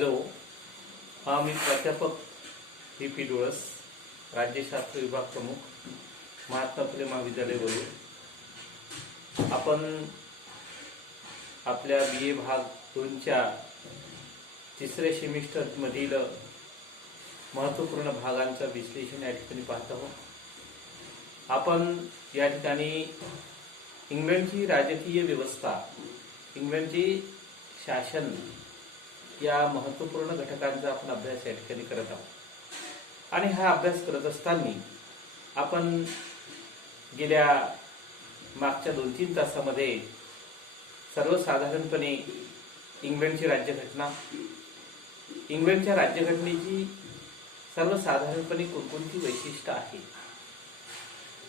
Hello, मी प्राध्यापक P डोळस, राज्यशास्त्र विभाग प्रमुख, महात्मा फुले महाविद्यालय वरून. आपण आपल्या BA भाग 2च्या तिसऱ्या सेमिस्टरमधील महत्त्वपूर्ण भागांचं विश्लेषण या ठिकाणी पाहत आहोत. आपण या ठिकाणी इंग्लंडची राजकीय व्यवस्था, इंग्लंडचे शासन या महत्त्वपूर्ण घटकांचा आपण अभ्यास या ठिकाणी करत आहोत. आणि हा अभ्यास करत असताना आपण गेल्या मागच्या 2-3 तासामध्ये सर्वसाधारणपणे इंग्लंडची राज्यघटना, इंग्लंडच्या राज्यघटनेची सर्वसाधारणपणे कोणकोणती वैशिष्ट्य आहे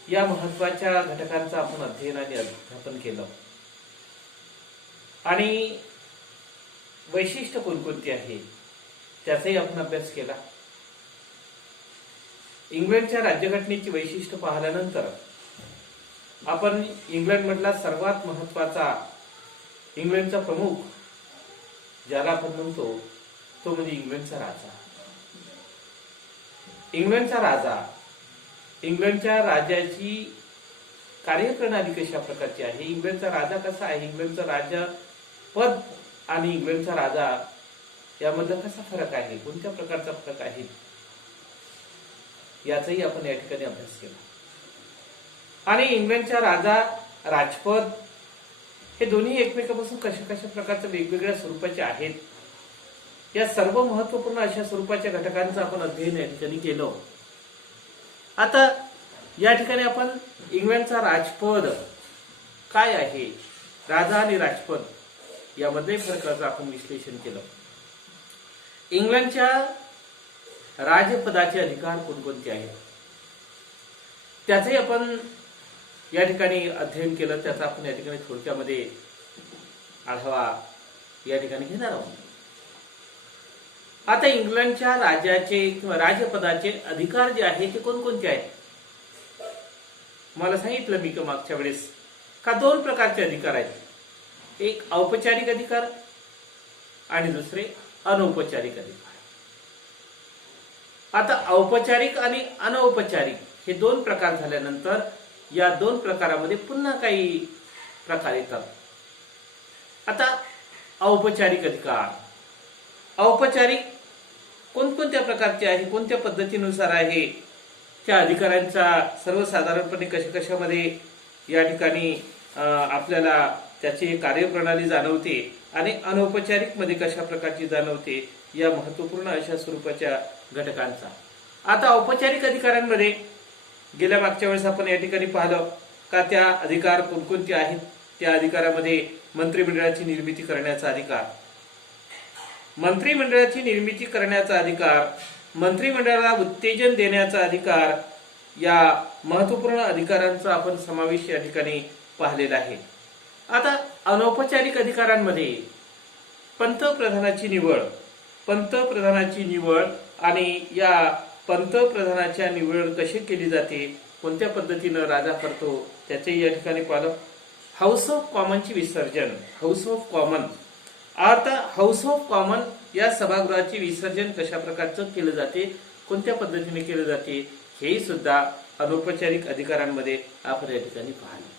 या महत्त्वाच्या घटकांचा आपण अध्ययन आणि अध्यापन केलं. आणि वैशिष्ट्य कोणकोणती आहे त्याचाही आपण अभ्यास केला. इंग्लंडच्या राज्यघटनेची वैशिष्ट्य पाहिल्यानंतर आपण इंग्लंडमधला सर्वात महत्त्वाचा इंग्लंडचा प्रमुख ज्याला आपण म्हणतो तो म्हणजे इंग्लंडचा राजा. इंग्लंडचा राजा, इंग्लंडच्या राजाची कार्यप्रणाली कशा प्रकारची आहे, इंग्लंडचा राजा कसा आहे, इंग्लंडचं राजा पद आणि इंग्लंडचा राजा यामधला कसा फरक आहे, कोणत्या प्रकारचा फरक आहे याचाही आपण या ठिकाणी अभ्यास केला. आणि इंग्लंडचा राजा, राजपद हे दोन्ही एकमेकांपासून कशा कशा प्रकारच्या वेगवेगळ्या स्वरूपाचे आहेत या सर्व महत्त्वपूर्ण अशा स्वरूपाच्या घटकांचं आपण अध्ययन या ठिकाणी केलं. आता या ठिकाणी आपण इंग्लंडचा राजपद काय आहे, राजा आणि राजपद यामध्ये फरकाचं आपण विश्लेषण केलं. इंग्लंडच्या राजपदाचे अधिकार कोणकोणते आहेत त्याचंही आपण या ठिकाणी अध्ययन केलं. त्याचा आपण या ठिकाणी थोडक्यामध्ये आढावा या ठिकाणी घेणार आहोत. आता इंग्लंडच्या राजाचे किंवा राजपदाचे अधिकार जे आहेत ते कोणकोणते आहेत, मला सांगितलं मी की मागच्या वेळेस का 2 प्रकारचे अधिकार आहेत. एक औपचारिक अधिकार आणि दुसरे अनौपचारिक अधिकार. आता औपचारिक आणि अनौपचारिक हे 2 प्रकार झाल्यानंतर या 2 प्रकारामध्ये पुन्हा काही प्रकार येतात. आता औपचारिक अधिकार, औपचारिक कोणकोणत्या प्रकारचे आहे, कोणत्या पद्धतीनुसार आहे, त्या अधिकारांचा सर्वसाधारणपणे कशामध्ये या ठिकाणी आपल्याला त्याची कार्यप्रणाली जाणवते आणि अनौपचारिक मध्ये कशा प्रकारची जाणवते या महत्त्वपूर्ण अशा स्वरूपाच्या घटकांचा. आता औपचारिक अधिकारांमध्ये गेल्या मागच्या वेळेस आपण या ठिकाणी पाहिलं का त्या अधिकार कोणकोणते आहेत. त्या अधिकारामध्ये मंत्रिमंडळाची निर्मिती करण्याचा अधिकार, मंत्रिमंडळाची निर्मिती करण्याचा अधिकार, मंत्रिमंडळाला उत्तेजन देण्याचा अधिकार या महत्त्वपूर्ण अधिकारांचा आपण समावेश या ठिकाणी पाहिलेला आहे. आता अनौपचारिक अधिकारांमध्ये पंतप्रधानाची निवड आणि या पंतप्रधानाच्या निवड कशी केली जाते, कोणत्या पद्धतीनं राजा करतो त्याचेही या ठिकाणी पाहिलं. हाऊस ऑफ कॉमनची विसर्जन, हाऊस ऑफ कॉमन अर्थात हाऊस ऑफ कॉमन या सभागृहाचे विसर्जन कशा प्रकारचं केलं जाते, कोणत्या पद्धतीने केलं जाते हेही सुद्धा अनौपचारिक अधिकारांमध्ये आपण या ठिकाणी पाहिलं.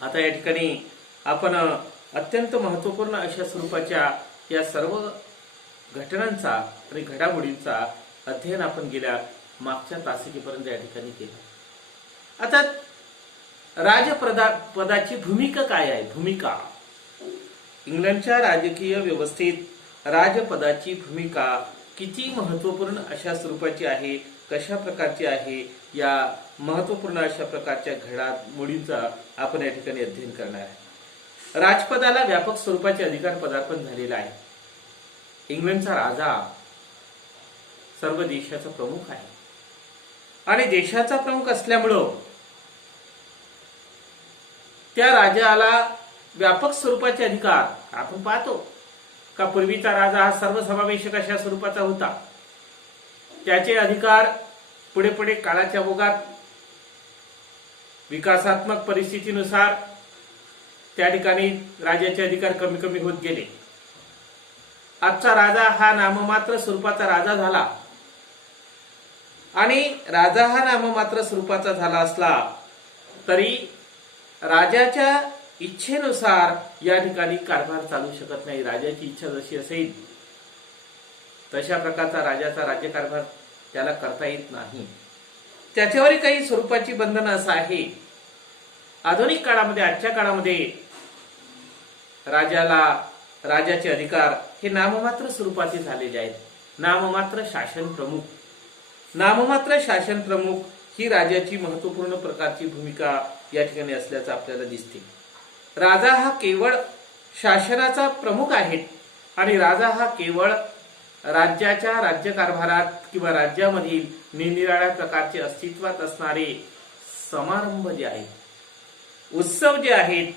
आता या ठिकाणी आपण अत्यंत महत्त्वपूर्ण अशा स्वरूपाच्या या सर्व घटनांचा आणि घडामोडींचा अध्ययन आपण गेल्या मागच्या तासिकेपर्यंत या ठिकाणी केलं. आता राजपदाची भूमिका काय आहे, भूमिका इंग्लंडच्या राजकीय व्यवस्थेत राजपदाची भूमिका किती महत्त्वपूर्ण अशा स्वरूपाची आहे, कशा प्रकारची आहे या महत्त्वपूर्ण अशा प्रकारच्या घडामोडींचा आपण या ठिकाणी अध्ययन करणार आहे. राजपदाला व्यापक स्वरूपाचे अधिकार पदार्पण झालेला आहे. इंग्लंडचा राजा सर्व देशाचा प्रमुख आहे आणि देशाचा प्रमुख असल्यामुळं त्या राजाला व्यापक स्वरूपाचे अधिकार, आपण पाहतो का पूर्वीचा राजा हा सर्वसमावेशक अशा स्वरूपाचा होता. त्याचे अधिकार पुढे पुढे काळाच्या ओघात विकासात्मक परिस्थितीनुसार त्या ठिकाणी राजाचे अधिकार कमी कमी होत गेले. आजचा राजा हा नाममात्र स्वरूपाचा राजा झाला आणि राजा हा नाममात्र स्वरूपाचा झाला असला तरी राजाच्या इच्छेनुसार या ठिकाणी कारभार चालू शकत नाही. राजाची इच्छा जशी असेल तशा प्रकारचा राजाचा राज्यकारभार त्याला करता येत नाही. त्याच्यावरही काही स्वरूपाची बंधनं असं आहे. आधुनिक काळामध्ये, आजच्या काळामध्ये राजाचे अधिकार हे नाममात्र स्वरूपाचे झालेले आहेत. नाममात्र शासन प्रमुख ही राजाची महत्वपूर्ण प्रकारची भूमिका या ठिकाणी असल्याचं आपल्याला दिसते. राजा हा केवळ शासनाचा प्रमुख आहे आणि राजा हा केवळ राज्याच्या राज्यकारभारात किंवा राज्यामधील निरनिराळ्या प्रकारचे अस्तित्वात असणारे समारंभ जे आहेत, उत्सव जे आहेत,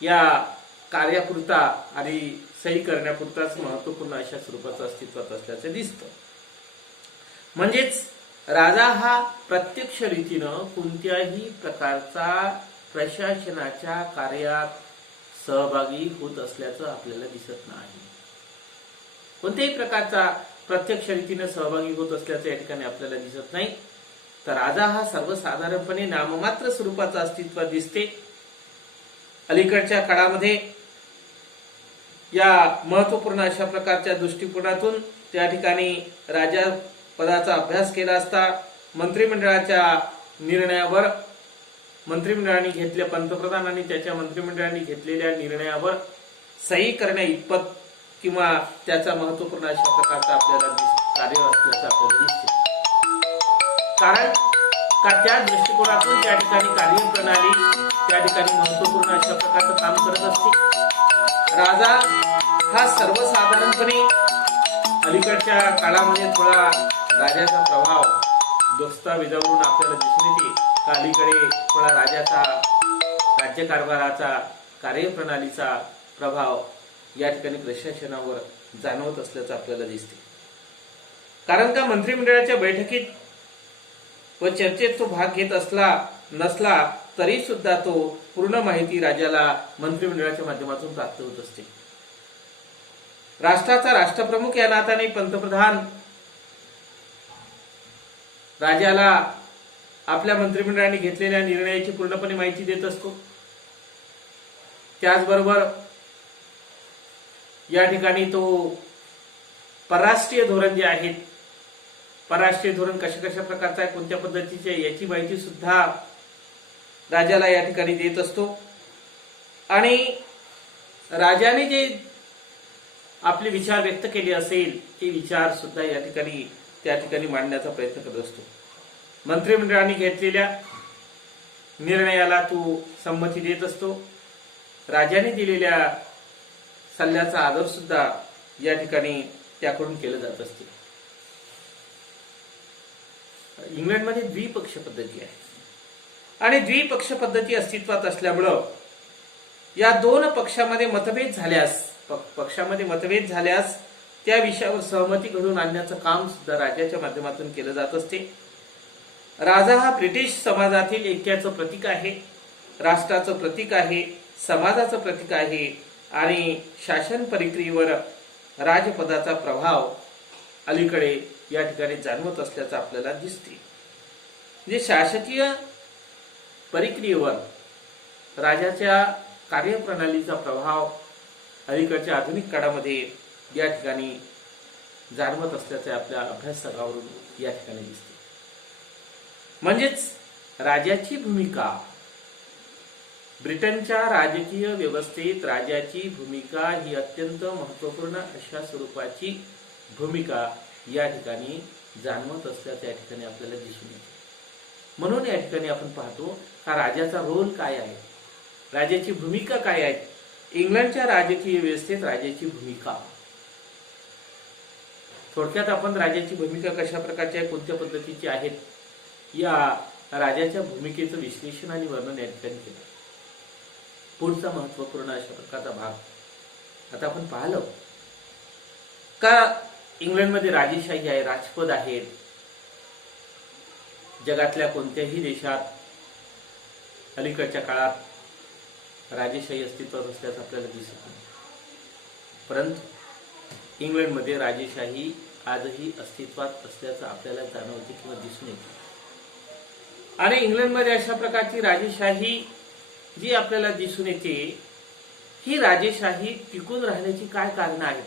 या कार्यापुरता आणि सही करण्यापुरताच महत्वपूर्ण अशा स्वरूपाचं अस्तित्वात असल्याचं दिसतं. म्हणजेच राजा हा प्रत्यक्ष रीतीनं कोणत्याही प्रकारचा प्रशासनाच्या कार्यात सहभागी होत असल्याचं आपल्याला दिसत नाही. कोणत्याही प्रकारचा प्रत्यक्ष रीतीने सहभागी होत असल्याचं या ठिकाणी आपल्याला दिसत नाही. तर राजा हा सर्वसाधारणपणे नाममात्र स्वरूपाचा अस्तित्वात दिसते. अलीकडच्या काळामध्ये या महत्वपूर्ण अशा प्रकारच्या दृष्टिकोनातून त्या ठिकाणी राजा पदाचा अभ्यास केला असता मंत्रिमंडळाच्या निर्णयावर, मंत्रिमंडळाने घेतल्या, पंतप्रधानांनी त्याच्या मंत्रिमंडळाने घेतलेल्या निर्णयावर सही करण्या इतपत किंवा त्याचा महत्वपूर्ण अशा प्रकारचा आपल्याला कार्य असल्याचं आपल्याला दिसते. कारण का त्या दृष्टिकोनातून त्या ठिकाणी कार्यप्रणाली त्या ठिकाणी महत्वपूर्ण अशा प्रकारचं काम करत असते. राजा हा सर्वसाधारणपणे अलीकडच्या काळामध्ये थोडा राजाचा प्रभाव दस्तावेजावरून आपल्याला दिसून येते का अलीकडे थोडा राजाचा राज्यकारभाराचा कार्यप्रणालीचा प्रभाव या ठिकाणी प्रशासनावर जाणवत असल्याचं आपल्याला दिसते. कारण का मंत्रिमंडळाच्या बैठकीत व चर्चेत तो भाग घेत नसला तरी सुद्धा तो पूर्ण माहिती राजाला मंत्रिमंडळाच्या माध्यमातून प्राप्त होत असते. राष्ट्राचा राष्ट्रप्रमुख या नात्याने पंतप्रधान राजाला आपल्या मंत्रिमंडळाने घेतलेल्या निर्णयाची पूर्णपणे माहिती देत असतो. त्याचबरोबर या ठिकाणी तो परराष्ट्रीय धोरण जे आहेत, परराष्ट्रीय धोरण कशा कशा प्रकारचं आहे, कोणत्या पद्धतीचे, याची माहिती सुद्धा राजाला या ठिकाणी देत असतो. आणि राजाने जे आपले विचार व्यक्त केले असेल ते विचार सुद्धा या ठिकाणी त्या ठिकाणी मांडण्याचा प्रयत्न करत असतो. मंत्रिमंडळाने घेतलेल्या निर्णयाला तो संमती देत असतो. राजाने दिलेल्या सल्ल्याचा आदर सुद्धा या ठिकाणी त्याकडून केलं जात असते. इंग्लंडमध्ये द्विपक्ष पद्धती आहे आणि द्विपक्ष पद्धती अस्तित्वात असल्यामुळं या दोन पक्षामध्ये मतभेद झाल्यास त्या विषयावर सहमती घडवून आणण्याचं काम सुद्धा राजाच्या माध्यमातून केलं जात असते. राजा हा ब्रिटिश समाजातील ऐक्याचं प्रतीक आहे, राष्ट्राचं प्रतीक आहे, समाजाचं प्रतीक आहे आणि शासन प्रक्रियेवर राजपदाचा प्रभाव अलीकडे या ठिकाणी जाणवत असल्याचं आपल्याला दिसते. म्हणजे शासकीय प्रक्रियेवर राजाच्या कार्यप्रणालीचा प्रभाव अलीकडच्या आधुनिक काळामध्ये या ठिकाणी जाणवत असल्याचे आपल्या अभ्यासकावरून या ठिकाणी दिसते. म्हणजेच राजाची भूमिका, ब्रिटनच्या राजकीय व्यवस्थेत राजाची भूमिका ही अत्यंत महत्वपूर्ण अशा स्वरूपाची भूमिका या ठिकाणी जाणवत असल्याचं या ठिकाणी आपल्याला दिसून येते. म्हणून या ठिकाणी आपण पाहतो हा राजाचा रोल काय आहे, राजाची भूमिका काय आहे. इंग्लंडच्या राजकीय व्यवस्थेत राजाची भूमिका, थोडक्यात आपण राजाची भूमिका कशा प्रकारची आहे, कोणत्या पद्धतीची आहेत, या राजाच्या भूमिकेचं विश्लेषण आणि वर्णन या ठिकाणी केलं. पुढचा महत्वपूर्ण अशा प्रकारचा भाग आता आपण पाहिलं का इंग्लंडमध्ये राजेशाही आहे, राजपद आहेत. जगातल्या कोणत्याही देशात अलीकडच्या काळात राजेशाही अस्तित्वात असल्याचं आपल्याला दिसत नाही. परंतु इंग्लंडमध्ये राजेशाही आजही अस्तित्वात असल्याचं आपल्याला जाणवते किंवा दिसून येते. आणि इंग्लंडमध्ये अशा प्रकारची राजेशाही जी आपल्याला दिसून येते, ही राजेशाही टिकून राहण्याची काय कारण आहेत?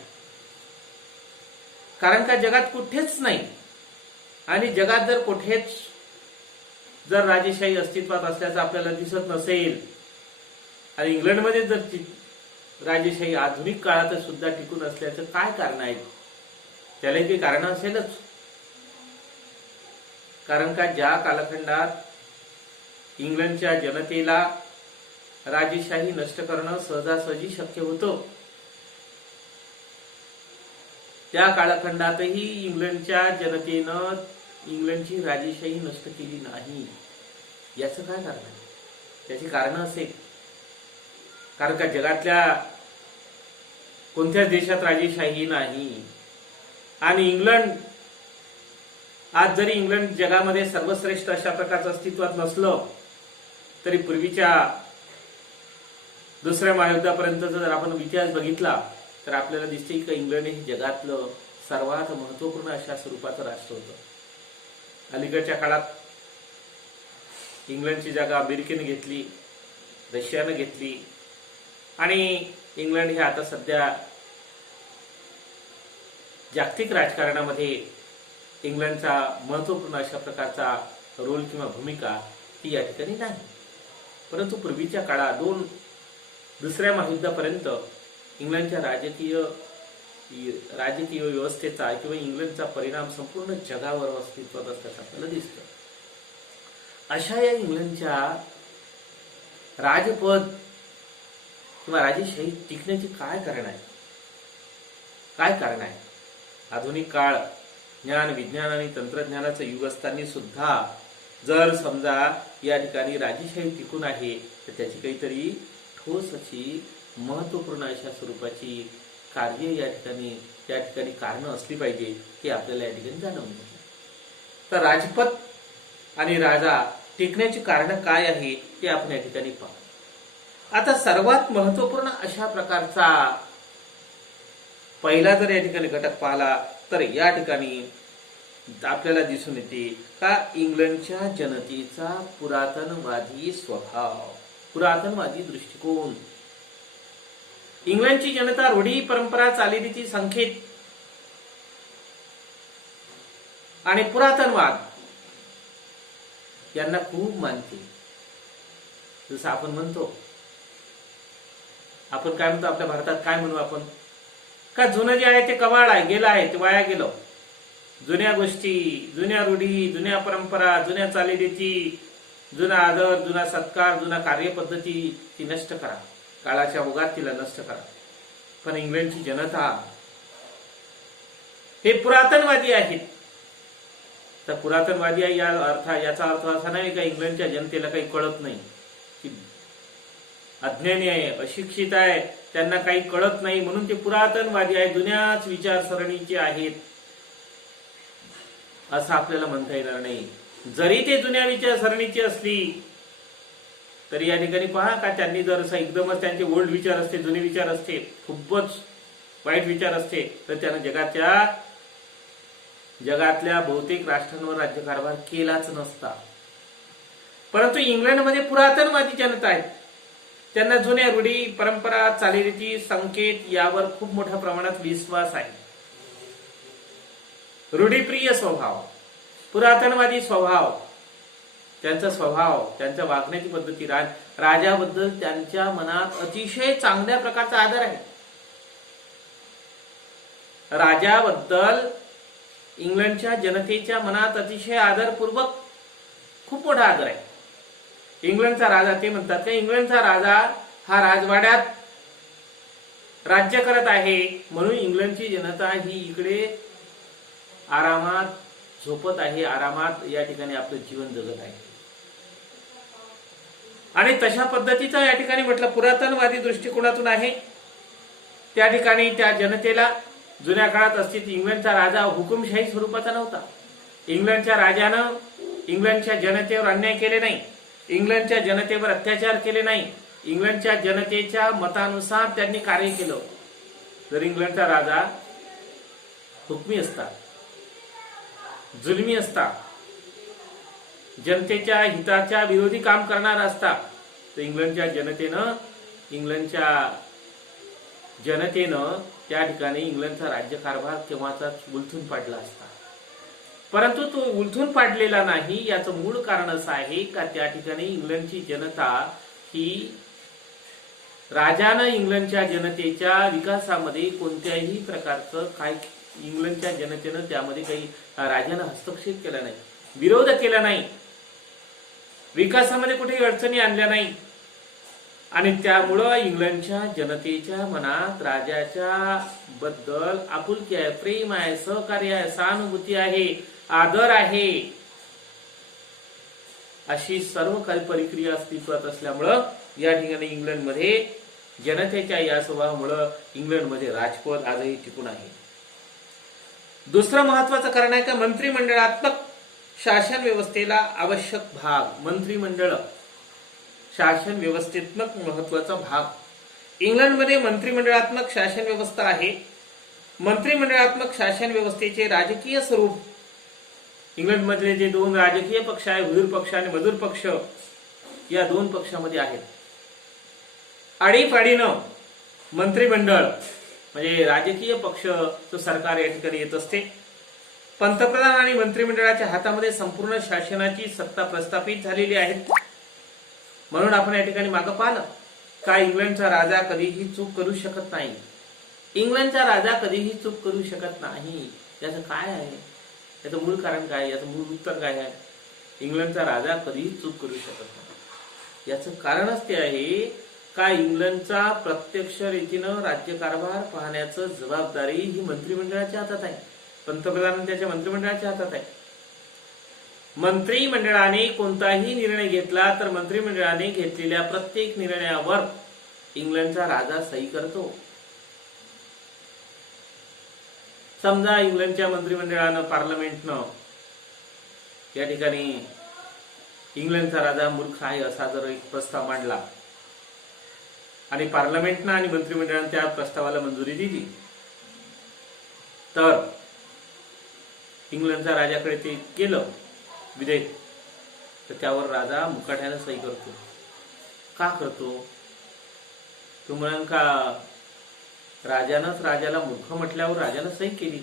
कारण का जगात कुठेच नाही, आणि जगात जर कुठेच जर राजेशाही अस्तित्वात असल्याचं आपल्याला दिसत नसेल, आणि इंग्लंडमध्ये जर राजेशाही आधुनिक काळात सुद्धा टिकून असल्याचं काय कारण आहेत? त्याला काही कारण असेलच. कारण का ज्या कालखंडात इंग्लंडच्या जनतेला राजेशाही नष्ट करणं सहजासहजी शक्य होतं, त्या कालखंडातही इंग्लंडच्या जनतेनं इंग्लंडची राजेशाही नष्ट केली नाही. याचं काय कारण आहे? त्याची कारण असेल. कारण का जगातल्या कोणत्याच देशात राजेशाही नाही, आणि इंग्लंड आज जरी इंग्लंड जगामध्ये सर्वश्रेष्ठ अशा प्रकारचं अस्तित्वात नसलं, तरी पूर्वीच्या दुसऱ्या महायुद्धापर्यंत जर आपण इतिहास बघितला तर आपल्याला दिसते की इंग्लंड हे जगातलं सर्वात महत्वपूर्ण अशा स्वरूपाचं राष्ट्र होतं. अलीकडच्या काळात इंग्लंडची जागा अमेरिकेने घेतली, रशियाने घेतली, आणि इंग्लंड हे आता सध्या जागतिक राजकारणामध्ये इंग्लंडचा महत्वपूर्ण अशा प्रकारचा रोल किंवा भूमिका ती या ठिकाणी नाही. परंतु पूर्वीच्या काळात दुसऱ्या महायुद्धापर्यंत इंग्लंडच्या राजकीय व्यवस्थेचा किंवा इंग्लंडचा परिणाम संपूर्ण जगावर अस्तित्वात असल्याचं आपल्याला दिसतं. अशा या इंग्लंडच्या राजपद किंवा राजेशाही टिकण्याची काय कारण आहे? काय कारण आहे? आधुनिक काळ, ज्ञान, विज्ञान आणि तंत्रज्ञानाचं युग असताना सुद्धा जर समजा या ठिकाणी राजेशाही टिकून आहे, तर त्याची काहीतरी ठोस अशी महत्वपूर्ण अशा स्वरूपाची कार्य या ठिकाणी कारणं असली पाहिजे, हे आपल्याला या ठिकाणी जाणवून येते. तर राजपद आणि राजा टिकण्याची कारणं काय आहे ते आपण या ठिकाणी पाहू. आता सर्वात महत्वपूर्ण अशा प्रकारचा पहिला जर या ठिकाणी घटक पाहिला तर या ठिकाणी आपल्याला दिसून येते का इंग्लंडच्या जनतेचा पुरातनवादी स्वभाव, पुरातनवादी दृष्टिकोन. इंग्लंडची जनता रूढी, परंपरा, चालीरीती, संकेत आणि पुरातनवाद यांना खूप मानते. जसं आपण म्हणतो, आपण काय म्हणतो आपल्या भारतात, काय म्हणू आपण, का जुनं जे आहे ते कवाड आहे, गेलं आहे, ते वाया गेलं. जुन्या गोष्टी, जुन्या रूढी, जुन्या परंपरा, जुन्या चालीरीती, जुना आदर, जुना सत्कार, जुना कार्यपद्धती ती नष्ट करा, काळाच्या ओघात तिला नष्ट करा. पण इंग्लंडची जनता हे पुरातनवादी आहेत. तर पुरातनवादी आहे याचा अर्थ असा नाही का इंग्लंडच्या जनतेला काही कळत नाही, की अज्ञानी आहे, अशिक्षित आहे, त्यांना काही कळत नाही म्हणून ते पुरातनवादी आहे, जुन्याच विचारसरणीचे आहेत, असं आपल्याला म्हणता येणार नाही. जरी ते जुन्या विचारसरणीची असली तरी या ठिकाणी पहा का त्यांनी जर असं एकदमच त्यांचे ओल्ड विचार असते, जुने विचार असते, खूपच वाईट विचार असते, तर त्यानं जगातल्या बहुतेक राष्ट्रांवर राज्यकारभार केलाच नसता. परंतु इंग्लंडमध्ये पुरातनवादी जनता आहे, त्यांना जुन्या रूढी, परंपरा, चालीरीती, संकेत यावर खूप मोठ्या प्रमाणात विश्वास आहे. रूढीप्रिय स्वभाव, पुरातनवादी स्वभाव, त्यांच्या वागण्याची पद्धती, राजाबद्दल त्यांच्या मनात अतिशय चांगल्या प्रकारचा आदर आहे. राजाबद्दल इंग्लंडच्या जनतेच्या मनात अतिशय आदरपूर्वक खूप मोठा आदर आहे. इंग्लंडचा राजा, ते म्हणतात की इंग्लंडचा राजा हा राजवाड्यात राज्य करत आहे, म्हणून इंग्लंडची जनता ही इकडे आरामात झोपत आहे, आरामात या ठिकाणी आपलं जीवन जगत आहे. आणि तशा पद्धतीचा या ठिकाणी म्हटलं पुरातनवादी दृष्टिकोनातून आहे. त्या ठिकाणी त्या जनतेला जुन्या काळात अस्तित्व, इंग्लंडचा राजा हुकुमशाही स्वरूपाचा नव्हता. इंग्लंडच्या राजानं इंग्लंडच्या जनतेवर अन्याय केले नाही, इंग्लंडच्या जनतेवर अत्याचार केले नाही, इंग्लंडच्या जनतेच्या मतानुसार त्यांनी कार्य केलं. जर इंग्लंडचा राजा हुकमी असतात, जुलमी असतात, जनतेच्या हिताच्या विरोधी काम करणार असतात, तर इंग्लंडच्या त्या ठिकाणी इंग्लंडचा राज्यकारभार केव्हाचाच उलथून पाडला असता. परंतु तो उलथून पाडलेला नाही. याचं मूळ कारण असं आहे का त्या ठिकाणी इंग्लंडची जनता ही राजानं इंग्लंडच्या जनतेच्या विकासामध्ये कोणत्याही प्रकारचं इंग्लंडच्या जनतेनं त्यामध्ये काही राजानं हस्तक्षेप केला नाही, विरोध केला नाही, विकासामध्ये कुठेही अडचणी आणल्या नाही. आणि त्यामुळं इंग्लंडच्या जनतेच्या मनात राजाच्या बद्दल आपुलकी आहे, प्रेम आहे, सहकार्य आहे, सहानुभूती आहे, आदर आहे, अशी सर्व काही प्रक्रिया अस्तित्वात असल्यामुळं या ठिकाणी इंग्लंडमध्ये जनतेच्या या स्वभावामुळं इंग्लंडमध्ये राजपद आजही टिकून आहे. दुसरं महत्वाचं कारण आहे का मंत्रिमंडळात्मक शासन व्यवस्थेला आवश्यक भाग. मंत्रिमंडळ शासन व्यवस्थेत्मक महत्वाचा भाग. इंग्लंडमध्ये मंत्रिमंडळात्मक शासन व्यवस्था आहे. मंत्रिमंडळात्मक शासन व्यवस्थेचे राजकीय स्वरूप इंग्लंडमधले जे दोन राजकीय पक्ष आहे, हुजूर पक्ष आणि मजूर पक्ष, या दोन पक्षामध्ये आहेत. आडीपाडीनं मंत्रिमंडळ म्हणजे राजकीय पक्ष तो सरकार या ठिकाणी येत असते. पंतप्रधान आणि मंत्रिमंडळाच्या हातामध्ये संपूर्ण शासनाची सत्ता प्रस्थापित झालेली आहे. म्हणून आपण या ठिकाणी मागं पाहिलं का इंग्लंडचा राजा कधीही चूक करू शकत नाही. इंग्लंडचा राजा कधीही चूक करू शकत नाही. याचं काय आहे, याचं मूळ कारण काय, याचं मूळ उत्तर काय आहे? इंग्लंडचा राजा कधीही चूक करू शकत नाही. याचं कारणच ते आहे का इंग्लंडचा प्रत्यक्ष रीतीनं राज्यकारभार पाहण्याचं जबाबदारी ही मंत्रिमंडळाच्या हातात आहे. पंतप्रधान त्याच्या मंत्रिमंडळाच्या हातात आहे. मंत्रिमंडळाने कोणताही निर्णय घेतला तर मंत्रिमंडळाने घेतलेल्या प्रत्येक निर्णयावर इंग्लंडचा राजा सही करतो. समजा इंग्लंडच्या मंत्रिमंडळानं, पार्लमेंटनं या ठिकाणी इंग्लंडचा राजा मूर्ख आहे असा जर एक प्रस्ताव मांडला आणि पार्लमेंटनं आणि मंत्रिमंडळानं त्या प्रस्तावाला मंजुरी दिली, तर इंग्लंडच्या राजाकडे ते गेलं विधेयक, तर त्यावर राजा मुकाट्यानं सही करतो. का करतो? तू म्हणाल का राजानंच राजाला मूर्ख म्हटल्यावर राजानं सही केली.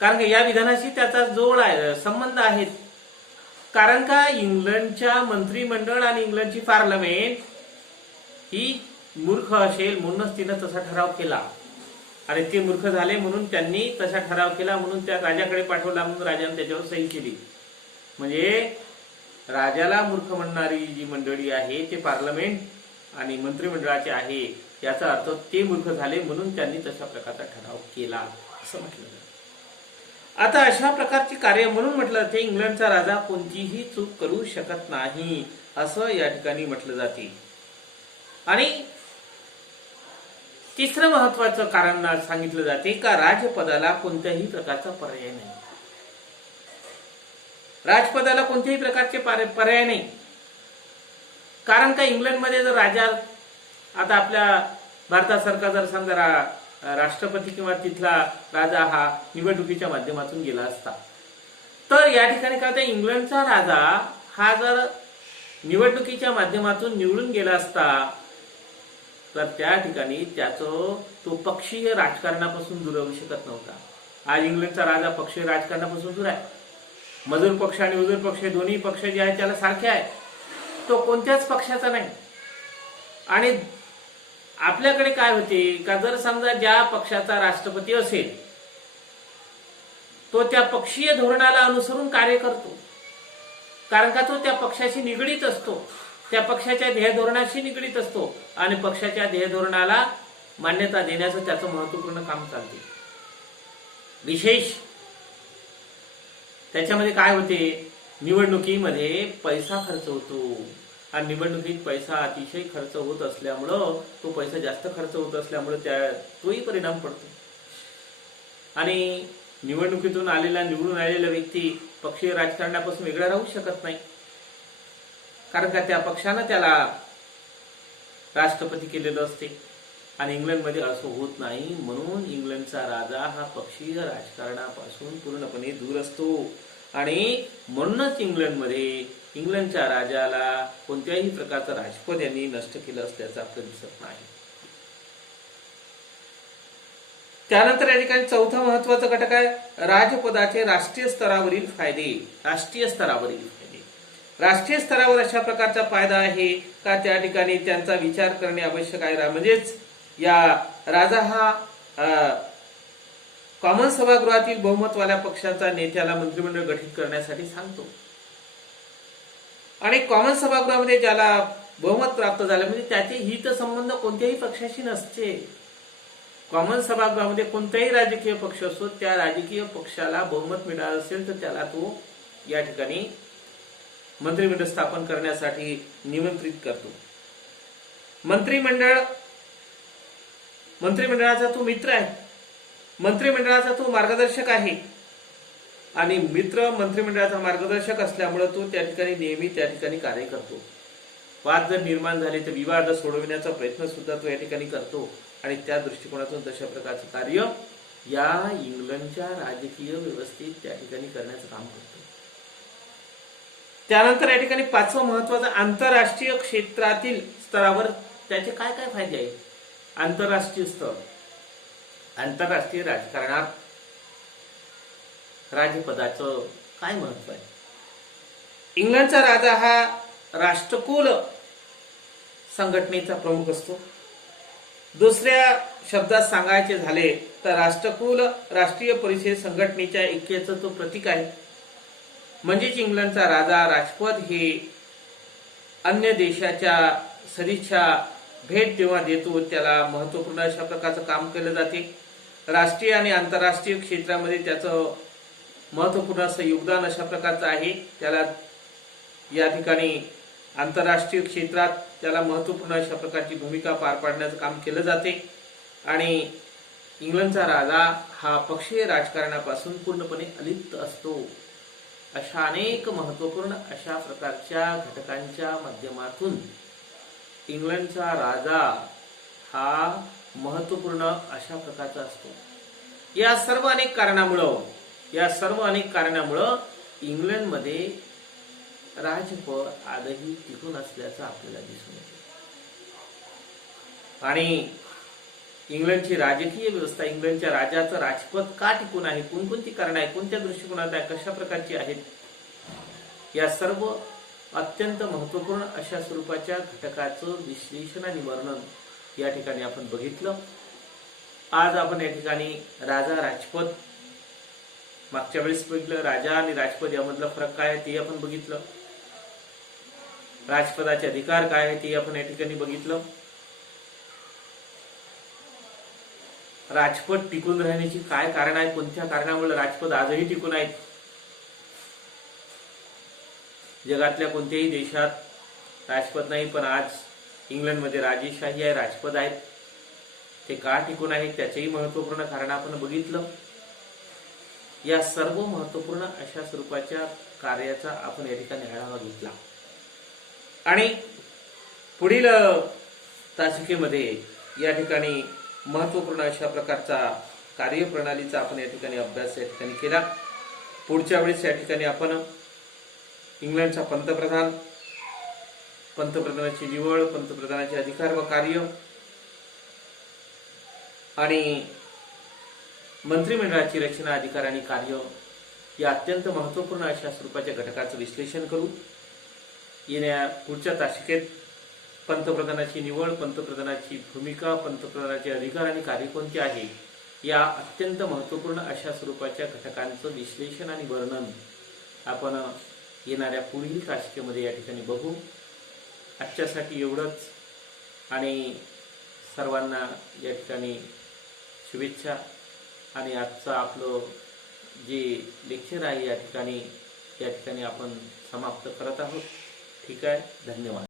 कारण का या विधानाशी त्याचा जोड आहे, संबंध आहेत. कारण का इंग्लंडच्या मंत्रिमंडळ आणि इंग्लंडची पार्लमेंट ही मूर्ख असेल म्हणूनच तिनं तसा ठराव केला आणि ते मूर्ख झाले म्हणून त्यांनी तसा ठराव केला, म्हणून त्या राजाकडे पाठवला, म्हणून राजाने त्याच्यावर सही केली. म्हणजे राजाला मूर्ख म्हणणारी जी मंडळी आहे ते पार्लमेंट आणि मंत्रिमंडळाचे आहे. याचा अर्थ ते मूर्ख झाले म्हणून त्यांनी तशा प्रकारचा ठराव केला असं म्हटलं जातं. आता अशा प्रकारची कार्य म्हणून म्हटलं ते इंग्लंडचा राजा कोणतीही चूक करू शकत नाही असं या ठिकाणी म्हटलं जाते. आणि तिसरं महत्वाचं कारण सांगितलं जाते का राजपदाला कोणत्याही प्रकारचा पर्याय नाही. राजपदाला कोणत्याही प्रकारचे पर्याय नाही. कारण का इंग्लंडमध्ये जर राजा, आता आपल्या भारतासारखा जर समजा राष्ट्रपती किंवा तिथला राजा हा निवडणुकीच्या माध्यमातून गेला असता, तर या ठिकाणी काय होतं, इंग्लंडचा राजा हा जर निवडणुकीच्या माध्यमातून निवडून गेला असता तर त्या ठिकाणी तो पक्षीय राजकारणापासून दूर राहू शकत नव्हता. आज इंग्लंडचा राजा पक्षीय राजकारणापासून दूर आहे. मजूर पक्ष आणि हुजूर पक्ष दोन्ही पक्ष जे आहेत त्याला सारखे आहे. तो कोणत्याच पक्षाचा नाही. आणि आपल्याकडे काय होते का जर समजा ज्या पक्षाचा राष्ट्रपती असेल तो त्या पक्षीय धोरणाला अनुसरून कार्य करतो. कारण का तो त्या पक्षाशी निगडीत असतो, त्या पक्षाच्या ध्येय धोरणाशी निगडीत असतो आणि पक्षाच्या ध्येय धोरणाला मान्यता देण्याचं त्याचं महत्वपूर्ण काम चालते. विशेष त्याच्यामध्ये काय होते, निवडणुकीमध्ये पैसा खर्च होतो आणि निवडणुकीत पैसा अतिशय खर्च होत असल्यामुळं, तो पैसा जास्त खर्च होत असल्यामुळे तोही परिणाम पडतो. आणि निवडणुकीतून निवडून आलेला व्यक्ती पक्षीय राजकारणापासून वेगळा राहू शकत नाही. कारण का त्या पक्षानं त्याला राष्ट्रपती केलेलं असते. आणि इंग्लंडमध्ये असं होत नाही. म्हणून इंग्लंडचा राजा हा पक्षीय राजकारणापासून पूर्णपणे दूर असतो आणि म्हणूनच इंग्लंडच्या राजाला कोणत्याही प्रकारचं राजपद यांनी नष्ट केलं असल्याचं आपल्याला दिसत नाही. त्यानंतर या ठिकाणी चौथा महत्वाचा घटक आहे राजपदाचे राष्ट्रीय स्तरावरील फायदे. राष्ट्रीय स्तरावर अशा प्रकारचा फायदा आहे का त्या ठिकाणी त्यांचा विचार करणे आवश्यक आहे. म्हणजेच या राजा हा कॉमन सभागृहातील बहुमतवाल्या पक्षाचा नेत्याला मंत्रिमंडळ गठीत करण्यासाठी सांगतो आणि कॉमन सभागृहामध्ये ज्याला बहुमत प्राप्त झालं म्हणजे त्याचे हितसंबंध कोणत्याही पक्षाशी नसते. कॉमन सभागृहामध्ये कोणताही राजकीय पक्ष असो त्या राजकीय पक्षाला बहुमत मिळालं असेल तर त्याला तो या ठिकाणी मंत्रिमंडळ स्थापन करण्यासाठी निमंत्रित करतो. मंत्रिमंडळाचा तो मित्र आहे, मंत्रिमंडळाचा तो मार्गदर्शक आहे आणि मित्र मंत्रिमंडळाचा मार्गदर्शक असल्यामुळे तो त्या ठिकाणी नेहमी त्या ठिकाणी कार्य करतो. वाद जर निर्माण झाले तर विवाद सोडविण्याचा प्रयत्न सुद्धा तो या ठिकाणी करतो आणि त्या दृष्टिकोनातून तशा प्रकारचे कार्य या इंग्लंडच्या राजकीय व्यवस्थेत त्या ठिकाणी करण्याचं काम करतो. त्यानंतर या ठिकाणी पाचवं महत्वाचं आंतरराष्ट्रीय क्षेत्रातील स्तरावर त्याचे काय काय फायदे आहेत. आंतरराष्ट्रीय स्तर, आंतरराष्ट्रीय राजकारणात राजपदाचं काय महत्व आहे. इंग्लंडचा राजा हा राष्ट्रकुल संघटनेचा प्रमुख असतो. दुसऱ्या शब्दात सांगायचे झाले तर राष्ट्रकुल राष्ट्रीय परिषद संघटनेच्या ऐक्याचं तो प्रतीक आहे. म्हणजेच इंग्लंडचा राजा राजपद हे अन्य देशाच्या सदिच्छा भेट जेव्हा देतो त्याला महत्वपूर्ण अशा प्रकारचं काम केलं जाते. राष्ट्रीय आणि आंतरराष्ट्रीय क्षेत्रामध्ये त्याचं महत्वपूर्ण असं योगदान अशा प्रकारचं आहे. त्याला या ठिकाणी आंतरराष्ट्रीय क्षेत्रात त्याला महत्वपूर्ण अशा प्रकारची भूमिका पार पाडण्याचं काम केलं जाते आणि इंग्लंडचा राजा हा पक्षीय राजकारणापासून पूर्णपणे अलिप्त असतो. अशा अनेक महत्वपूर्ण अशा प्रकारच्या घटकांच्या माध्यमातून इंग्लंडचा राजा हा महत्वपूर्ण अशा प्रकारचा असतो. या सर्व अनेक कारणामुळं इंग्लंडमध्ये राजपद आजही टिकून असल्याचं आपल्याला दिसून येते आणि इंग्लंडची राजकीय व्यवस्था, इंग्लंडच्या राजाचं राजपद का टिकून आहे, कोणकोणती कारण आहे, कोणत्या दृष्टिकोनात आहे, कशा प्रकारची आहेत, या सर्व अत्यंत महत्वपूर्ण अशा स्वरूपाच्या घटकाचं विश्लेषण आणि वर्णन या ठिकाणी आपण बघितलं. आज आपण या ठिकाणी राजा राजपद, मागच्या वेळेस बघितलं राजा आणि राजपद यामधला फरक काय आहे ते आपण बघितलं. राजपदाचे अधिकार काय आहे ते आपण या ठिकाणी बघितलं. राजपद टिकून राहण्याची काय कारण आहे, कोणत्या कारणामुळे राजपद आजही टिकून आहेत. जगातल्या कोणत्याही देशात राजपद नाही पण आज इंग्लंडमध्ये राजेशाही आहे, राजपद आहेत. ते का टिकून आहेत त्याचेही महत्वपूर्ण कारण आपण बघितलं. या सर्व महत्वपूर्ण अशा स्वरूपाच्या कार्याचा आपण या ठिकाणी आढावा घेतला आणि पुढील तासिकेमध्ये या ठिकाणी महत्वपूर्ण अशा प्रकारचा कार्यप्रणालीचा आपण या ठिकाणी अभ्यास या ठिकाणी केला. पुढच्या वेळेस या ठिकाणी आपण इंग्लंडचा पंतप्रधानाची निवड, पंतप्रधानाचे अधिकार व कार्य आणि मंत्रिमंडळाची रचना, अधिकार आणि कार्य या अत्यंत महत्वपूर्ण अशा स्वरूपाच्या घटकाचं विश्लेषण करू. येण्या पुढच्या तासिकेत पंतप्रधानाची निवड, पंतप्रधानाची भूमिका, पंतप्रधानाचे अधिकार आणि कार्य कोणते आहे या अत्यंत महत्वपूर्ण अशा स्वरूपाच्या घटकांचं विश्लेषण आणि वर्णन आपण येणाऱ्या पुढील तासिकेमध्ये या ठिकाणी बघू. आजच्यासाठी एवढंच आणि सर्वांना या ठिकाणी शुभेच्छा आणि आजचं आपलं जे लेक्चर आहे या ठिकाणी आपण समाप्त करत आहोत. ठीक आहे, धन्यवाद.